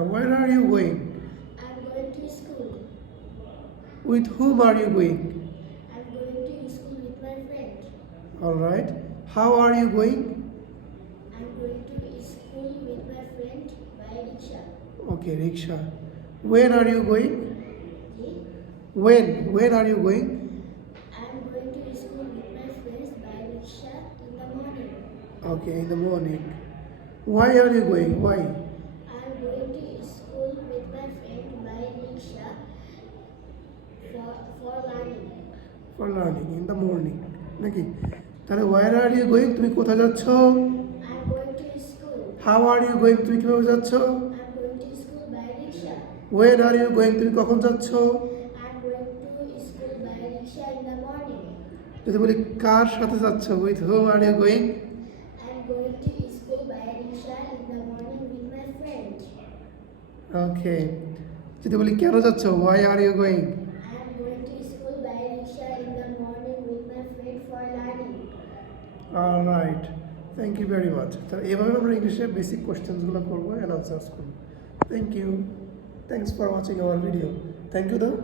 Where are you going? I'm going to school. With whom are you going? I'm going to school with my friend. All right. How are you going? I'm going to school with my friend by rickshaw. Okay, rickshaw. When are you going? Okay? When are you going? I'm going to school with my friends by rickshaw in the morning. Okay, in the morning. Why are you going? Why? I'm going to school with my friend by rickshaw for learning. For learning in the morning. নাকি তাহলে where are you going? তুমি কোথায় যাচ্ছ? I'm going to school. How are you going? তুমি কিভাবে যাচ্ছ? I'm going to school by rickshaw. When are you going? তুমি কখন যাচ্ছ? I'm going to school by rickshaw in the morning. যদি বলি কার সাথে যাচ্ছ? With whom are you going? I'm going to school by rickshaw in the morning with my friend. Okay. যদি বলি কেন যাচ্ছ? Why are you going? I'm going to school by rickshaw in the morning with my friend for learning. All right. Thank you very much. তাহলে এভাবে আমরা ইংলিশে basic কোশ্চেন্সগুলো করবো and answers করবো। Thank you. Thanks for watching our video. Thank you, though.